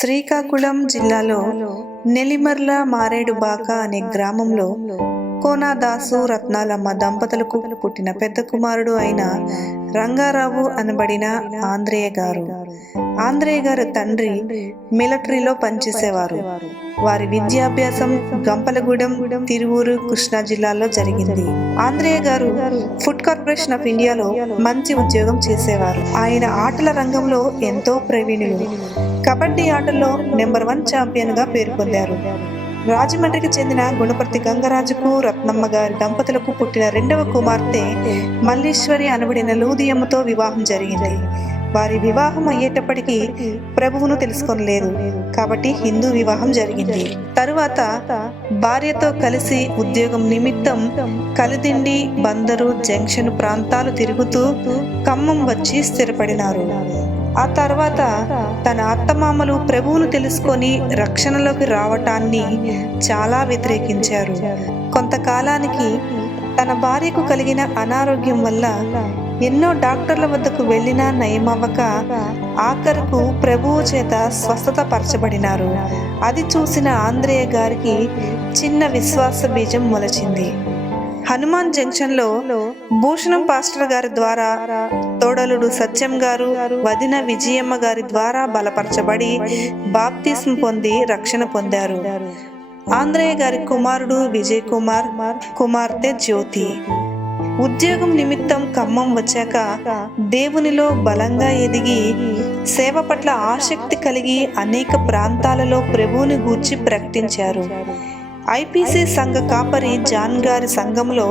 శ్రీకాకుళం జిల్లాలో నెల్లిమర్ల మారేడుబాక అనే గ్రామంలో కోనాదాసు రత్నాలమ్మ దంపతులకు పుట్టిన పెద్ద కుమారుడు అయిన రంగారావు అనబడిన ఆంధ్రేయ గారు. ఆంధ్రేయ గారు తండ్రి మిలిటరీలో పనిచేసేవారు. వారి విద్యాభ్యాసం గంపలగూడెం, తిరువూరు, కృష్ణా జిల్లాల్లో జరిగింది. ఆంధ్రేయ గారు ఫుడ్ కార్పొరేషన్ ఆఫ్ ఇండియాలో మంచి ఉద్యోగం చేసేవారు. ఆయన ఆటల రంగంలో ఎంతో ప్రవీణులు. కబడ్డీ ఆటల్లో నెంబర్ 1 ఛాంపియన్ గా పేరు పొందారు. రాజమండ్రికి చెందిన గుణపర్తి గంగరాజుకు రత్నమ్మ గారి దంపతులకు పుట్టిన 2వ కుమార్తె మల్లీశ్వరి అనబడిన లూదియమ్మతో వివాహం జరిగింది. వారి వివాహం అయ్యేటప్పటికీ ప్రభువును తెలుసుకోలేదు కాబట్టి హిందూ వివాహం జరిగింది. తరువాత భార్యతో కలిసి ఉద్యోగం నిమిత్తం కలిదిండి, బందరు, జంక్షన్ ప్రాంతాలు తిరుగుతూ ఖమ్మం వచ్చి స్థిరపడినారు. ఆ తర్వాత తన అత్తమామలు ప్రభువును తెలుసుకొని రక్షణలోకి రావటాన్ని చాలా వ్యతిరేకించారు. కొంతకాలానికి తన భార్యకు కలిగిన అనారోగ్యం వల్ల ఎన్నో డాక్టర్ల వద్దకు వెళ్ళినా నయమవ్వక ఆఖరుకు ప్రభువు చేత స్వస్థత పరచబడినారు. అది చూసిన ఆంధ్రేయ గారికి చిన్న విశ్వాస బీజం మొలచింది. హనుమాన్ జంక్షన్ లో భూషణం పాస్టర్ గారి ద్వారా, తోడలుడు సత్యం గారు, వదిన విజయమ్మ గారి ద్వారా బలపరచబడి బాప్తిస్మ పొంది రక్షణ పొందారు. ఆంధ్రేయ గారి కుమారుడు విజయ్ కుమార్, కుమార్తె జ్యోతి. ఉద్యోగం నిమిత్తం ఖమ్మం వచ్చాక దేవునిలో బలంగా ఎదిగి సేవ పట్ల ఆసక్తి కలిగి అనేక ప్రాంతాలలో ప్రభువుని గూర్చి ప్రకటించారు. ఐపీసీ సంఘ కాపరి జాన్ గారి సంఘంలో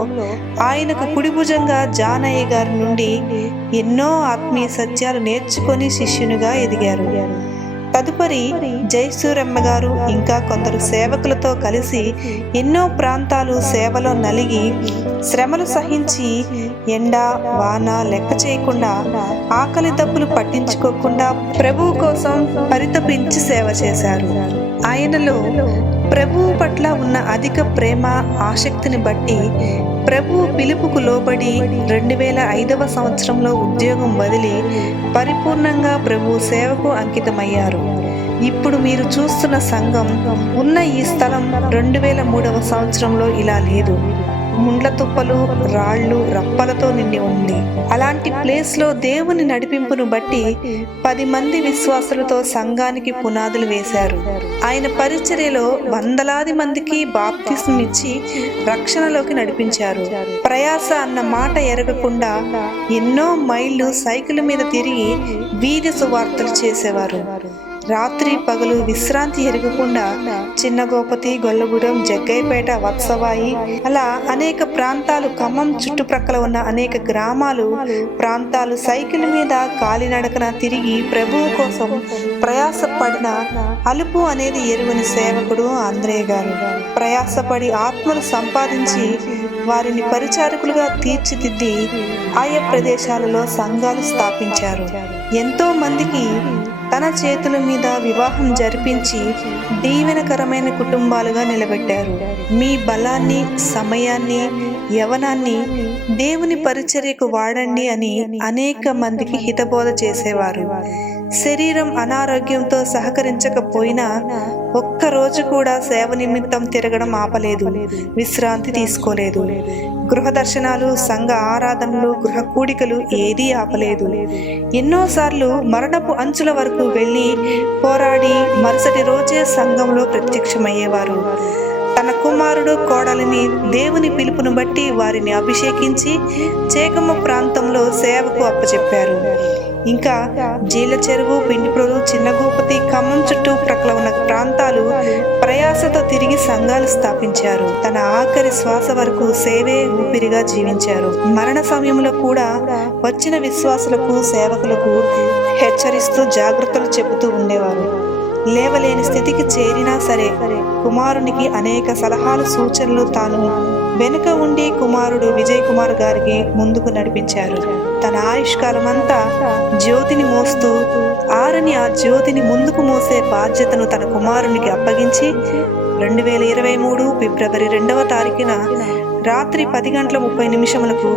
ఆయనకు కుడిభుజంగా జానయ్య గారి నుండి ఎన్నో ఆత్మీయ సత్యాలు నేర్చుకొని శిష్యునిగా ఎదిగారు. తదుపరి జయసూరమ్మ గారు ఇంకా కొందరు సేవకులతో కలిసి ఎన్నో ప్రాంతాలు సేవలో నలిగి శ్రమలు సహించి ఎండ వాన లెక్క చేయకుండా, ఆకలి దప్పులు పట్టించుకోకుండా ప్రభువు కోసం పరితపించి సేవ చేశారు. ఆయనలో ప్రభువు పట్ల ఉన్న అధిక ప్రేమ, ఆసక్తిని బట్టి ప్రభువు పిలుపుకు లోబడి 2005వ సంవత్సరంలో ఉద్యోగం వదిలి పరిపూర్ణంగా ప్రభు సేవకు అంకితమయ్యారు. ఇప్పుడు మీరు చూస్తున్న సంఘం ఉన్న ఈ స్థలం 2003వ సంవత్సరంలో ఇలా లేదు. ముండ్ల తుప్పలు, రాళ్లు, రప్పలతో నిండి ఉంది. అలాంటి ప్లేస్ లో దేవుని నడిపింపును బట్టి 10 మంది విశ్వాసులతో సంఘానికి పునాదులు వేశారు. ఆయన పరిచర్యలో వందలాది మందికి బాప్తిస్మం ఇచ్చి రక్షణలోకి నడిపించారు. ప్రయాస అన్న మాట ఎరగకుండా ఎన్నో మైళ్ళు సైకిల్ మీద తిరిగి వీధి సువార్తలు చేసేవారు. రాత్రి పగలు విశ్రాంతి ఎరగకుండా చిన్నగోపతి, గొల్లగూడెం, జగ్గయ్యపేట, వత్సవాయి అలా అనేక ప్రాంతాలు, ఖమ్మం చుట్టుప్రక్కల ఉన్న అనేక గ్రామాలు, ప్రాంతాలు సైకిల్ మీద కాలినడకన తిరిగి ప్రభువు కోసం ప్రయాసపడిన అలుపు అనేది ఎరుగని సేవకుడు ఆంధ్రేయ గారు. ప్రయాసపడి ఆత్మలు సంపాదించి వారిని పరిచారకులుగా తీర్చిదిద్ది ఆయా ప్రదేశాలలో సంఘాలు స్థాపించారు. ఎంతో మందికి తన చేతుల మీద వివాహం జరిపించి దీవెనకరమైన కుటుంబాలుగా నిలబెట్టారు. మీ బలాన్ని, సమయాన్ని, యవనాన్ని దేవుని పరిచర్యకు వాడండి అని అనేక మందికి హితబోధ చేసేవారు. శరీరం అనారోగ్యంతో సహకరించకపోయినా ఒక్కరోజు కూడా సేవ నిమిత్తం తిరగడం ఆపలేదు, విశ్రాంతి తీసుకోలేదు. గృహ దర్శనాలు, సంఘ ఆరాధనలు, గృహ కూడికలు ఏదీ ఆపలేదు. ఎన్నోసార్లు మరణపు అంచుల వరకు వెళ్ళి పోరాడి మరుసటి రోజే సంఘంలో ప్రత్యక్షమయ్యేవారు. తన కుమారుడు, కోడలిని దేవుని పిలుపును బట్టి వారిని అభిషేకించి చేకమ్మ ప్రాంతంలో సేవకు అప్పచెప్పారు. ఇంకా జీల చెరువు, పిండిప్రోలు, చిన్నగోపతి, ఖమ్మం చుట్టూ ప్రక్కల ఉన్న ప్రాంతాలు ప్రయాసతో తిరిగి సంఘాలు స్థాపించారు. తన ఆఖరి శ్వాస వరకు సేవే ఊపిరిగా జీవించారు. మరణ సమయంలో కూడా వచ్చిన విశ్వాసులకు, సేవకులకు హెచ్చరిస్తూ జాగ్రత్తలు చెబుతూ ఉండేవారు. లేవలేని స్థితికి చేరినా సరే కుమారునికి అనేక సలహాలు, సూచనలు తాను వెనుక ఉండి కుమారుడు విజయ్ కుమార్ గారికి ముందుకు నడిపించారు. తన ఆయుష్కాలమంతా జ్యోతిని మోస్తూ ఆరని ఆ జ్యోతిని ముందుకు మోసే బాధ్యతను తన కుమారునికి అప్పగించి 2023 ఫిబ్రవరి 2వ తారీఖున రాత్రి 10:30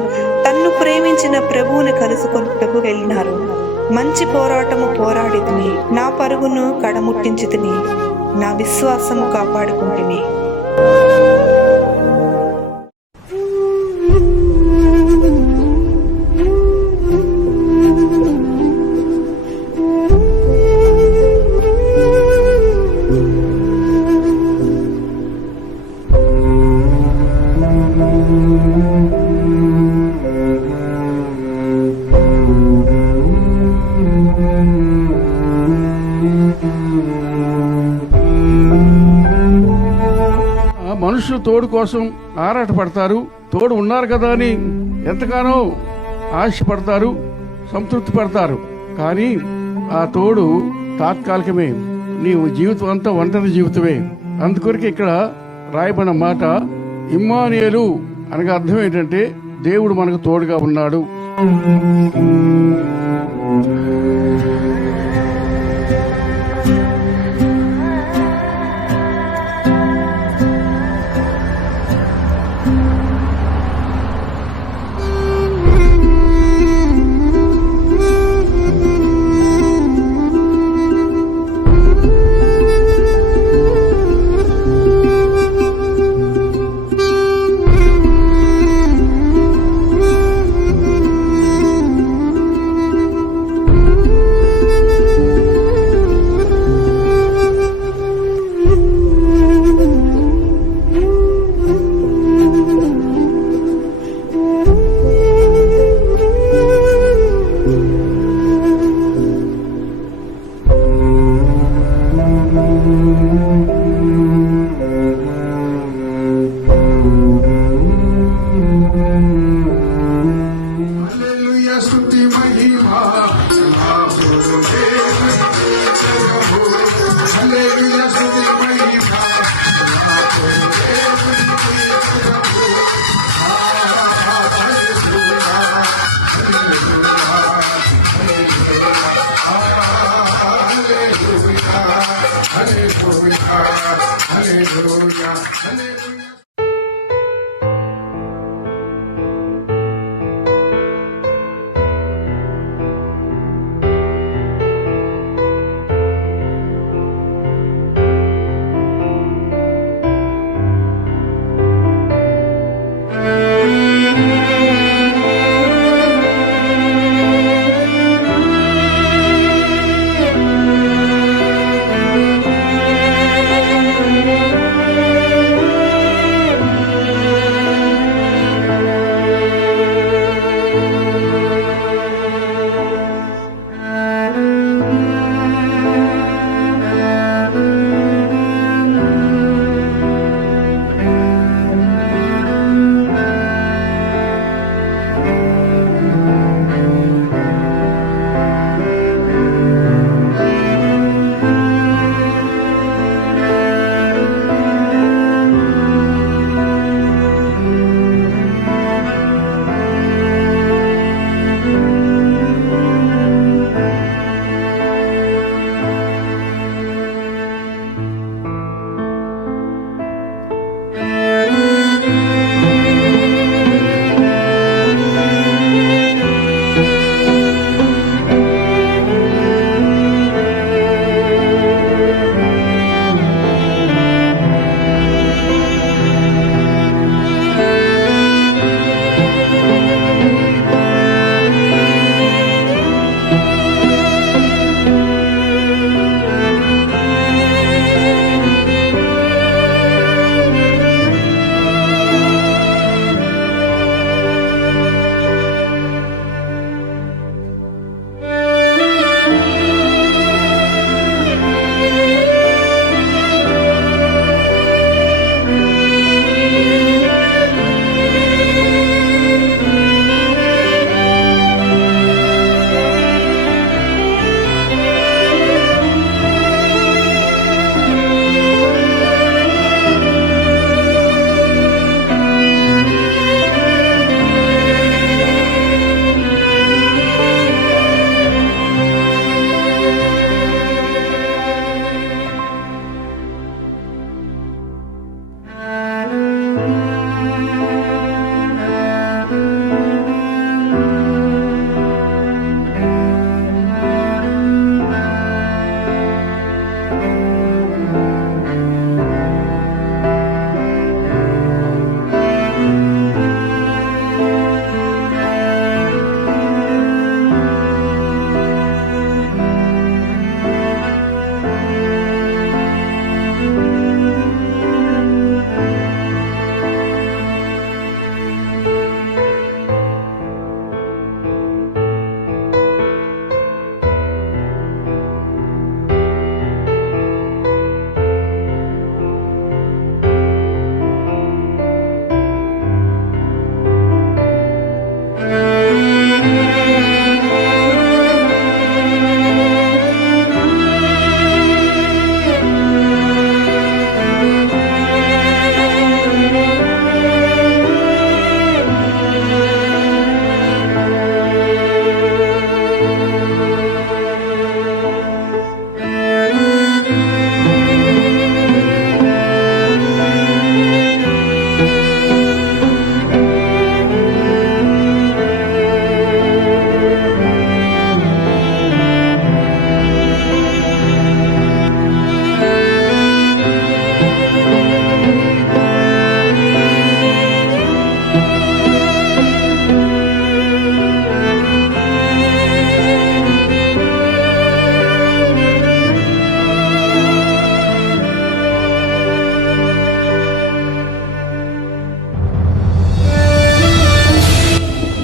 తన్ను ప్రేమించిన ప్రభువుని కలుసుకొనుటకు వెళ్ళినారు. మంచి పోరాటము పోరాడి తిని, నా పరుగును కడముట్టించి తిని, నా విశ్వాసము కాపాడుకుంటుని. మనుషులు తోడు కోసం ఆరాటపడతారు. తోడు ఉన్నారు కదా అని ఎంతగానో ఆశపడతారు, సంతృప్తి పడతారు. కానీ ఆ తోడు తాత్కాలికమే. నీవు జీవితం అంతా ఒంటరి జీవితమే. అందుకొరకు ఇక్కడ రాయబడిన మాట ఇమ్మానుయేలు అనగా అర్థం ఏంటంటే దేవుడు మనకు తోడుగా ఉన్నాడు.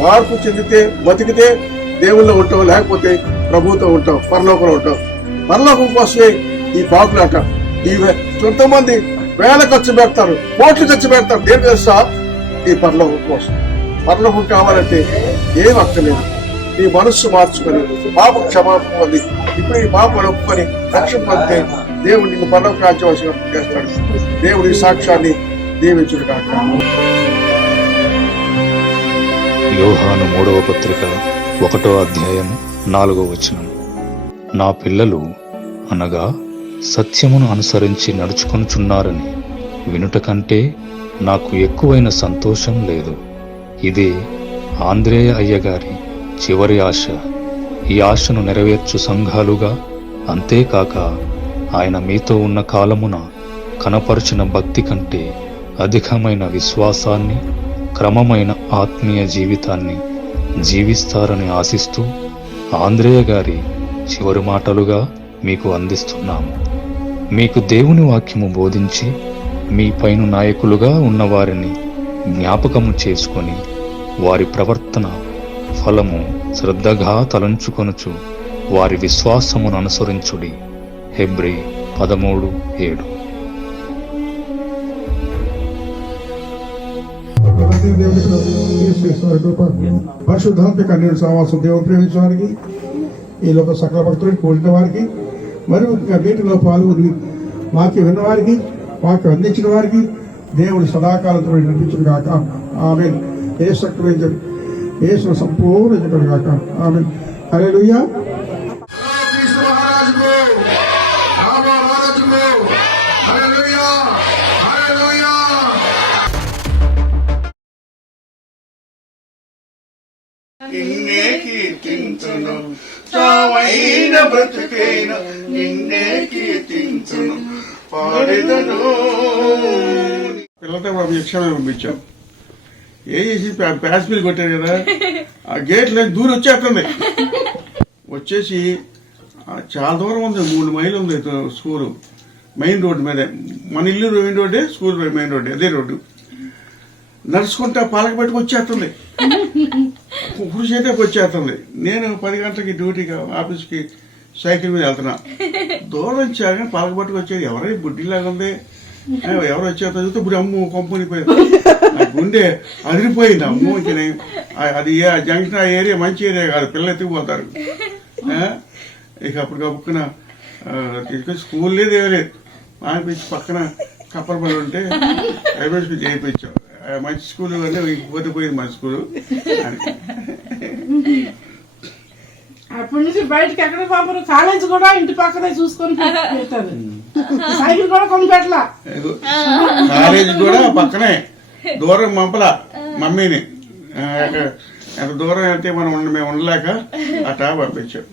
మార్పు చెందితే బతికితే దేవుళ్ళో ఉంటావు, లేకపోతే ప్రభుతో ఉంటావు, పరలోకంలో ఉంటావు. పరలోకం కోసమే ఈ పాకులాట. ఈ కొంతమంది వేల ఖర్చు పెడతారు, కోట్లు ఖర్చు పెడతారు. దేని తెలుసా? ఈ పరలోకం కోసం. పరలోకం కావాలంటే ఏం అక్కర్లేదు. నీ మనస్సు మార్చుకొని పాప క్షమాపణ పొంది ఇప్పుడు ఈ పాపను ఒప్పుకొని రక్షణ పొందితే దేవుడు నిన్ను పరలోక రాజ్యం చేస్తాడు. దేవుడి సాక్ష్యాన్ని దీవించుడు కాక. యోహాను 3వ పత్రిక 1వ అధ్యాయం 4వ వచనం. నా పిల్లలు అనగా సత్యమును అనుసరించి నడుచుకొనుచున్నారని వినుట కంటే నాకు ఎక్కువైన సంతోషం లేదు. ఇదే ఆంద్రేయ అయ్యగారి చివరి ఆశ. ఈ ఆశను నెరవేర్చు సంఘాలుగా, అంతేకాక ఆయన మీతో ఉన్న కాలమున కనపరుచిన భక్తి కంటే అధికమైన విశ్వాసాన్ని, క్రమమైన ఆత్మీయ జీవితాన్ని జీవిస్తారని ఆశిస్తూ ఆంద్రేయ గారి చివరి మాటలుగా మీకు అందిస్తున్నాము. మీకు దేవుని వాక్యము బోధించి మీ పైన నాయకులుగా ఉన్నవారిని జ్ఞాపకము చేసుకొని వారి ప్రవర్తన ఫలము శ్రద్ధగా తలంచుకొనుచు వారి విశ్వాసమును అనుసరించుడి. హెబ్రీ 13:7. పరిశుద్ధాత్మక కన్నీరు సహవాసం దేవుడు ప్రేమించిన వారికి, ఈ లోక సకల భక్తులకి కూడిన వారికి, మరియు మీటిలో పాల్గొని వాక్యం విన్నవారికి, వాక్యం అందించిన వారికి దేవుడు సదాకాలంతో నడిపించిన కాక. ఆమె ఏ శక్తి యేసు సంపూర్ణ కాక. ఆమె హల్లెలూయా. నిన్నే కీర్తించును, చావైన బ్రతుకైన నిన్నే కీర్తించును, పాడెదను. పిల్లలతో యక్షమే పంపించాం. ఏం చేసి ప్యాస్పీలు కొట్టారు కదా, ఆ గేట్లో దూరం వచ్చేస్తుంది. వచ్చేసి చాలా దూరం ఉంది, 3 మైళ్ళు ఉంది స్కూలు. మెయిన్ రోడ్డు మీద, మన ఇల్లు మెయిన్ రోడ్డే, స్కూల్ మెయిన్ రోడ్డే, అదే రోడ్డు. నడుచుకుంటా పాలక పెట్టుకు వచ్చేస్తుంది, పురుషేటకు వచ్చేస్తుంది. నేను 10 గంటలకి డ్యూటీకి ఆఫీస్కి సైకిల్ మీద వెళ్తున్నా. దూరం వచ్చాక పాలక పట్టుకు వచ్చేది ఎవరై బుడ్డిలాగా ఉంది, ఎవరు వచ్చాక చదివితే ఇప్పుడు అమ్ము కంపెనీపోయింది. గుండె అదిరిపోయింది. అమ్ము అది జంక్షన్, ఆ ఏరియా మంచి ఏరియా కాదు, పిల్లలు ఎత్తుకుపోతారు. ఇక అప్పుడు కప్పుకున్న తీసుకొని స్కూల్ లేదు, ఏమలేదు. ఆడిపించి పక్కన కప్పలపల్లి ఉంటే ప్రైవేట్ స్కూల్ చేయించాం. మంచి స్కూల్ అంటే పోతే పోయింది మంచి స్కూల్ అని. అప్పటి నుంచి బయటకి ఎక్కడ పంపరు. కాలేజ్ కూడా ఇంటి పక్కనే చూసుకొని పెట్టారు. సైకిల్ కూడా కొని పెట్టలా. కాలేజీ కూడా పక్కనే, దూరం పంపల మమ్మీని. ఎంత దూరం అయితే మేము ఉండలేక అట్టా పంపించాం.